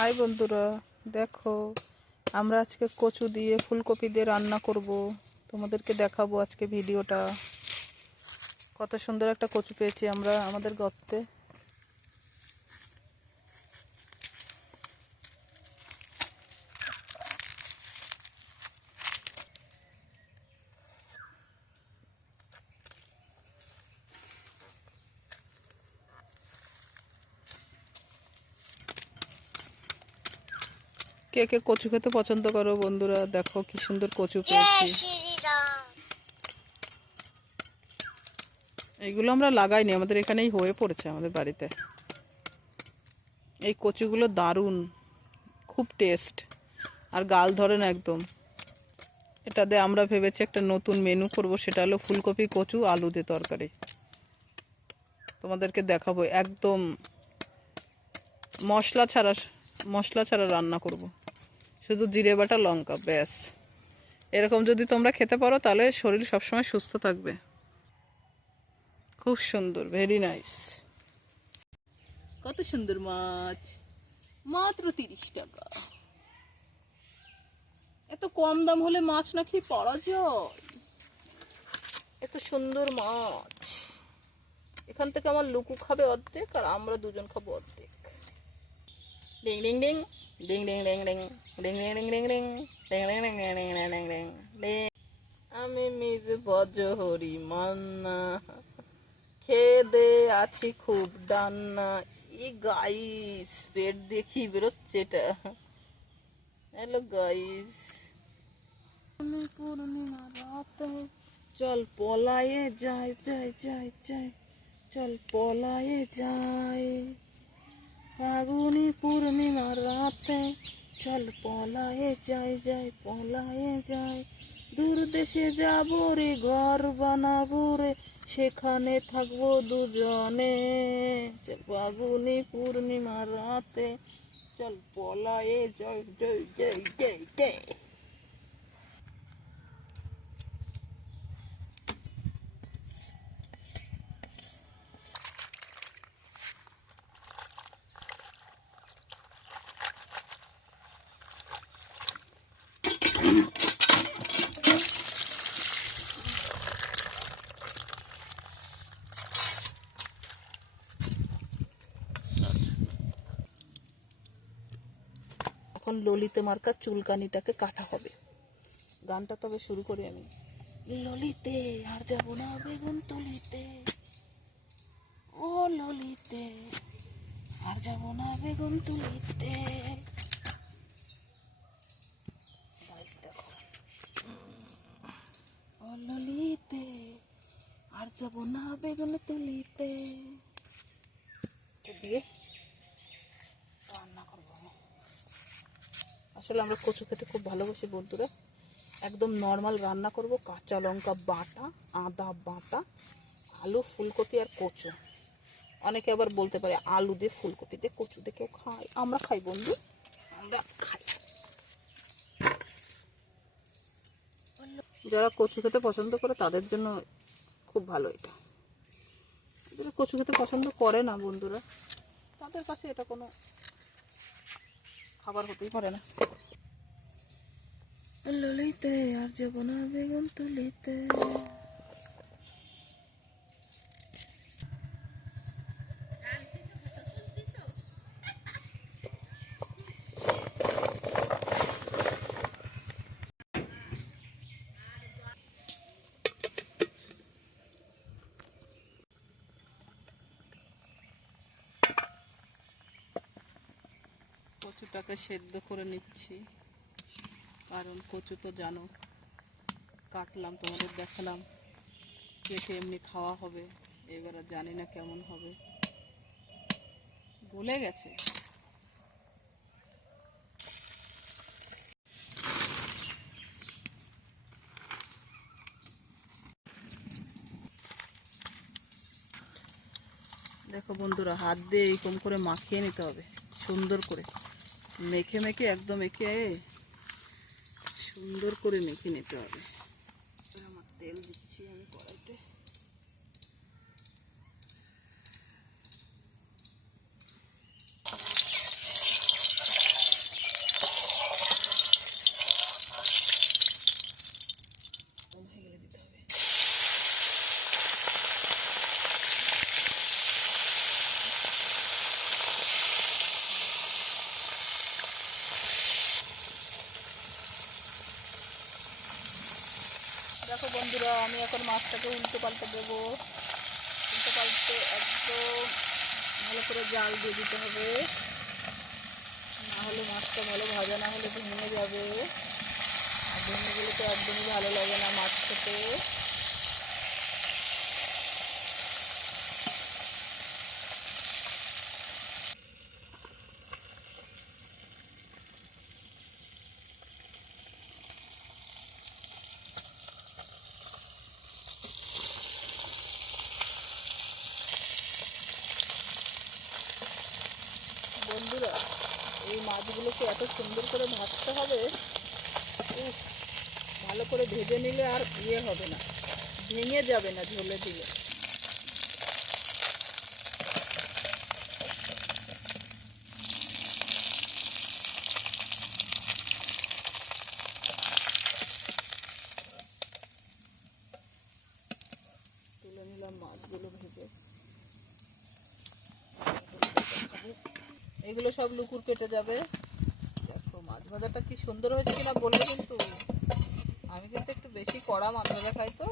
High বন্ধুরা, দেখো আমরা আজকে কচু দিয়ে ফুলকপি দিয়ে রান্না করব। তোমাদেরকে দেখাবো আজকে ভিডিওটা। কত সুন্দর একটা কচু পেয়েছি আমরা আমাদের গর্তে। কে কে কচু খেতে পছন্দ করো বন্ধুরা? দেখো কি সুন্দর কচু পেয়েছি। এইগুলো আমরা লাগাইনি, আমাদের এখানেই হয়ে পড়েছে আমাদের বাড়িতে। এই কচুগুলো দারুণ, খুব টেস্ট আর গাল ধরে না একদম। এটা দিয়ে আমরা ভেবেছি একটা নতুন মেনু করব, সেটা হলো ফুলকপি কচু আলু দিয়ে তরকারি। তোমাদেরকে দেখাবো, একদম মশলা ছাড়া রান্না করব। শুধু জিরে বাটা লঙ্কা, ব্যাস। এরকম যদি তোমরা খেতে পারো তাহলে শরীর সবসময় সুস্থ থাকবে। খুব সুন্দর, ভেরি নাইস। কত সুন্দর মাছ, মাত্র 30 টাকা। এত কম দাম হলে মাছ না খেয়ে পারা যায়? এত সুন্দর মাছ। এখান থেকে আমার লুকু খাবে অর্ধেক আর আমরা দুজন খাবো অর্ধেক। Ding ding ding ding ding ding ding ding ding ding ding ding ding ding ding ding ding ding ding. আমি মিজ বজহরি মান্না, খেয়ে দে আছি খুব ডান্না। ই গাইস, পেট দেখি বেরোচ্ছে এটা। হ্যালো গাইস, আমি পূর্ণিমা রাতে চল পলায়ে যাই যাই যাই যাই, চল পলায়ে যাই। ফাগুনি পূর্ণিমা রাতে চল পলায়ে যাই যাই পলায়ে যাই। দূর দেশে যাবো রে, ঘর বানাবো রে, সেখানে থাকবো দুজনে। চল ফাগুনি পূর্ণিমা রাতে চল পলায়ে যাই যাই যাই যাই যাই। এখন ললিতে মার্কা চুলকানিটাকে কাটা হবে। গানটা তবে শুরু করি আমি। ললিতে আর যাবো না বেগুন তুলিতে, ও ললিতে আর যাবো না বেগুন তুলিতে। ও ললিতে আর যাবো না বেগুন তুলিতে দিয়ে রান্না করবো। আসলে আমরা কচু খেতে খুব ভালোবাসি বন্ধুরা। একদম নর্মাল রান্না করব, কাঁচা লঙ্কা বাটা, আদা বাটা, আলু ফুলকপি আর কচু। অনেকে আবার বলতে পারে আলু দিয়ে ফুলকপি দিয়ে কচু দিয়ে কেউ খায়? আমরা খাই বন্ধু, আমরা খাই। যারা কচু খেতে পছন্দ করে তাদের জন্য খুব ভালো এটা। যারা কচু খেতে পছন্দ করে না বন্ধুরা, তাদের কাছে এটা কোনো খাবার হতেই পারে না। ললিতে আর যাব না বেগুন তুলিতে। কচুটাকে সেদ্ধ করে নিচ্ছি, কারণ কচু তো জানো কাটলাম, তোমাদের দেখালাম, কেটে এমনি খাওয়া হবে। এবার জানি না কেমন হবে, গলে গেছে। দেখো বন্ধুরা, হাত দিয়ে এইরকম করে মাখিয়ে নিতে হবে, সুন্দর করে মেখে মেখে একদম এঁকে সুন্দর করে মেখে নিতে হবে। আমার তেল দিচ্ছি আমি কড়াইতে। দেখো বন্ধুরা, আমি এখন মাছটাকে উল্টো পাল্টে দেবো। উল্টো পাল্টে একদম ভালো করে জাল দিয়ে দিতে হবে, না হলে মাছটা ভালো ভাজা না হলে ভেঙে যাবে। আর ভেঙে গেলে তো একদমই ভালো লাগে না মাছ খেতে। বন্ধুরা, এই মাছগুলোকে এত সুন্দর করে ভাজতে হবে, ভালো করে ভেজে নিলে আর হবে না, ভেঙে যাবে না ঝোলে দিলে। তুলে নিলাম মাছগুলো ভেজে। এগুলো সব লুকুর কেটে যাবে। দেখো মাছ ভাজাটা কি সুন্দর হয়েছে কিনা বলবো কিন্তু। আমি কিন্তু একটু বেশি কড়া মাছ ভাজা খাই, তো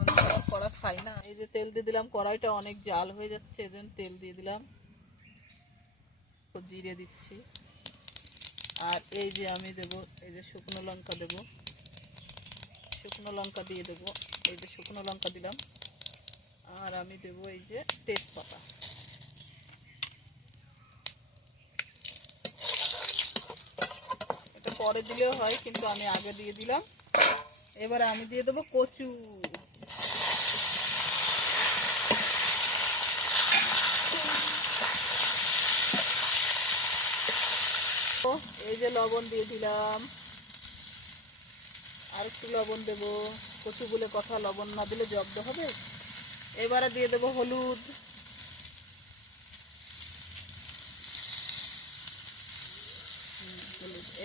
অনেক কড়া খাই না। এই যে তেল দিয়ে দিলাম, কড়াইটা অনেক জাল হয়ে যাচ্ছে, এজন্য তেল দিয়ে দিলাম। জিরে দিচ্ছি, আর এই যে আমি দেবো এই যে শুকনো লঙ্কা দেবো, শুকনো লঙ্কা দিয়ে দেবো। এই যে শুকনো লঙ্কা দিলাম, আর আমি দেবো এই যে তেজপাতা। এটা পরে দিলেও হয়, কিন্তু আমি আগে দিয়ে দিলাম। এবারে আমি দিয়ে দেবো কচু। এই যে লবণ দিয়ে দিলাম, আর একটু লবণ দেবো। কচু বলে কথা, লবণ না দিলে জব্দ হবে। এবারে দিয়ে দেবো হলুদ।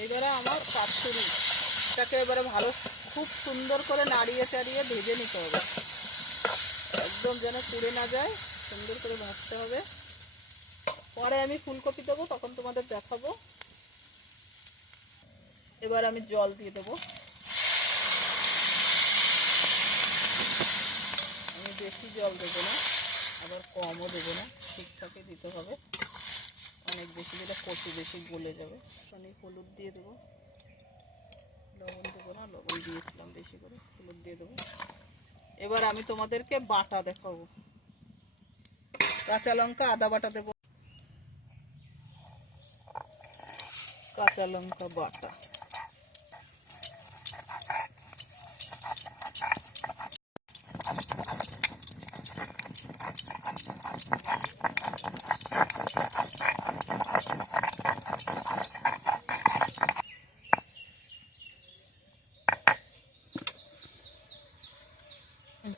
এইবারে আমার পাঁচফোড়ন, এটাকে এবারে ভালো খুব সুন্দর করে নাড়িয়ে চাড়িয়ে ভেজে নিতে হবে, একদম যেন পুড়ে না যায়, সুন্দর করে ভাজতে হবে। পরে আমি ফুলকপি দেবো, তখন তোমাদের দেখাবো। এবার আমি জল দিয়ে দেবো। আমি বেশি জল দেবো না, আবার কমও দেবো না, ঠিকঠাকই দিতে হবে। অনেক বেশি দিলে কচু বেশি গলে যাবে। আমি হলুদ দিয়ে দেবো, লবণ দেবো না, লবণ দিয়েছিলাম বেশি করে, হলুদ দিয়ে দেবো। এবার আমি তোমাদেরকে বাটা দেখাবো। কাঁচা লঙ্কা আদা বাটা দেবো, কাঁচা লঙ্কা বাটা।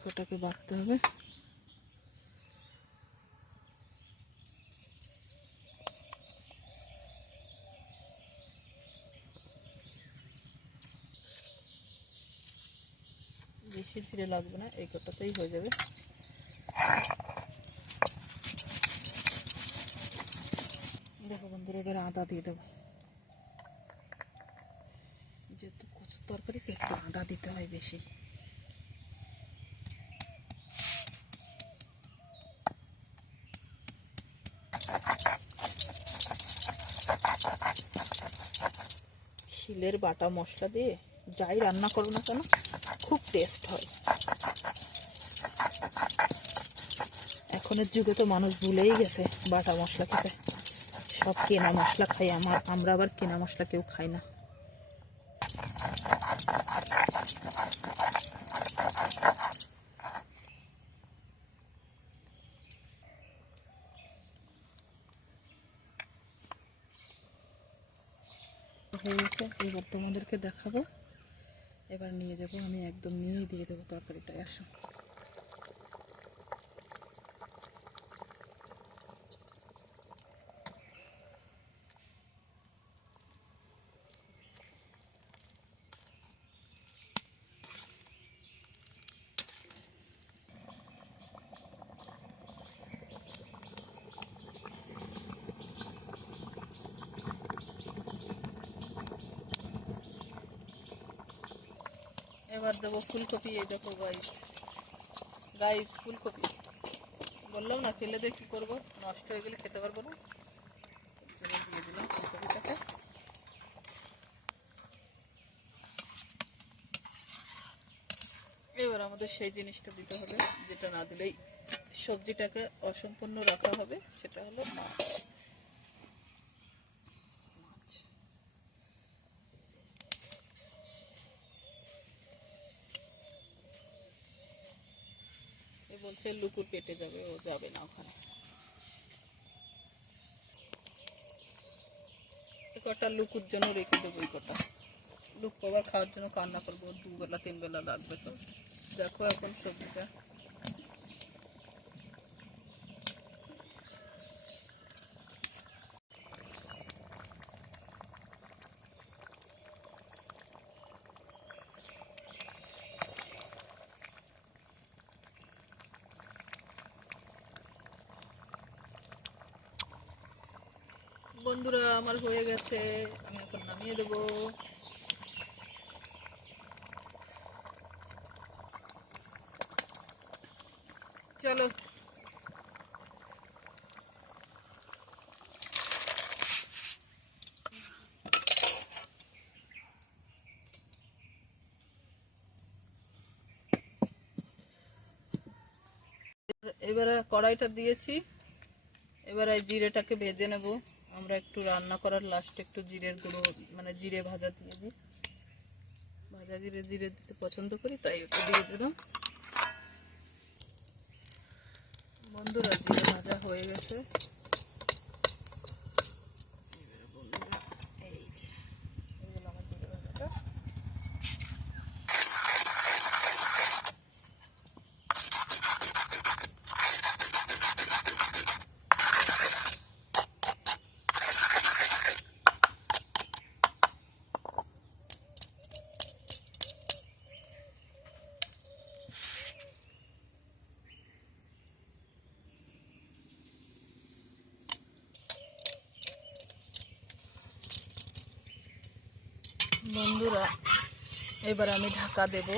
কটাকে বাটতে হবে। বেশি জিরে লাগবে না, এই কটাতেই হয়ে যাবে। দেখো বন্ধুরা, এবার আদা দিয়ে দেবো। যেহেতু কচুর তরকারিতে একটু আদা দিতে হয় বেশি। শিলের বাটা মশলা দিয়ে যাই রান্না করো না কেন, খুব টেস্ট হয়। এখনের যুগে তো মানুষ ভুলেই গেছে বাটা মশলা খেতে, সব কেনা মশলা খাই। আমরা আবার কেনা মশলা কেউ খাই না। হয়ে গেছে, এবার তোমাদেরকে দেখাবো। এবার নিয়ে যাবো, আমি একদম নিয়েই দিয়ে দেবো তরকারিটায়। আসো। এবার দেবো ফুলকপি। এই দেখো গাইস, গাইস ফুলকপি বললাম না ফেলে দিয়ে কী করবো, নষ্ট হয়ে গেলে খেতে পারবো না, দিয়ে দিলাম ফুলকপিটাকে। এবার আমাদের সেই জিনিসটা দিতে হবে যেটা না দিলেই সবজিটাকে অসম্পূর্ণ রাখা হবে, সেটা হলো মাছ। এ বলছে লুকুর পেটে যাবে, ও যাবে না ওখানে। কটা লুকুর জন্য রেখে দেবো, এই কটা লুক আবার খাওয়ার জন্য কান্না করবো, 2 বেলা 3 বেলা লাগবে। তো দেখো এখন সবজিটা বন্ধুরা আমার হয়ে গেছে, আমি এখন নামিয়ে দেবো। চলো এবারে কড়াইটা দিয়েছি, এবারে জিরেটাকে ভেজে নেব। আমরা একটু রান্না করার লাস্টে একটু জিরের গুঁড়ো মানে জিরে ভাজা দিয়ে দিই, ভাজা জিরে জিরে দিতে পছন্দ করি তাই একটু দিয়ে দিলাম। বন্ধুরা জিরে ভাজা হয়ে গেছে, বন্ধুরা এই যে এগুলো আমার জিরে ভাজাটা। বন্ধুরা এবার আমি ঢাকা দেব।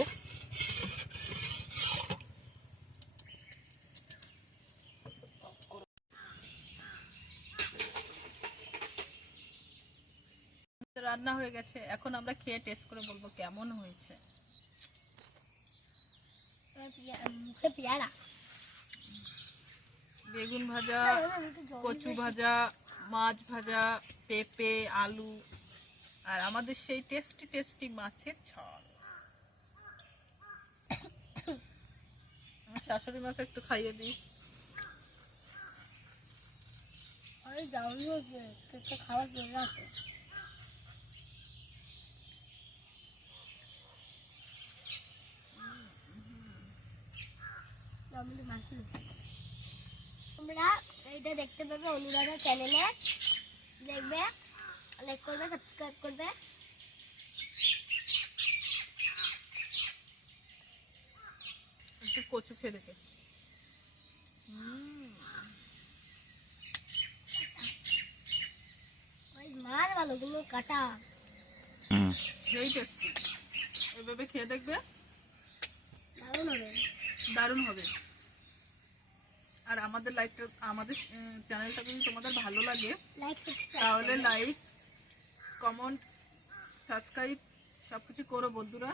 রান্না হয়ে গেছে, এখন আমরা খেয়ে টেস্ট করে বলবো কেমন হয়েছে। বেগুন ভাজা, কচু ভাজা, মাছ ভাজা, পেঁপে, আলু, আর আমাদের সেই টেস্টি টেস্টি মাছের ঝাল। আমার শাশুড়ি মাকে একটু খাইয়ে দিই। খাওয়ার জন্য আছে। তোমরা এটা দেখতে পাবে অনুরাধা চ্যানেলে, দেখবে, লাইক করবে, সাবস্ক্রাইব করবে। একটু কচু খেয়ে দেখে। মার ভালো গুলো কাটা, সেই টেস্টি। এভাবে খেয়ে দেখবে, দারুণ হবে, দারুণ হবে। আর আমাদের লাইকটা, আমাদের চ্যানেলটা যদি তোমাদের ভালো লাগে তাহলে লাইক, কমেন্ট, সাবস্ক্রাইব সবকিছু করো বন্ধুরা।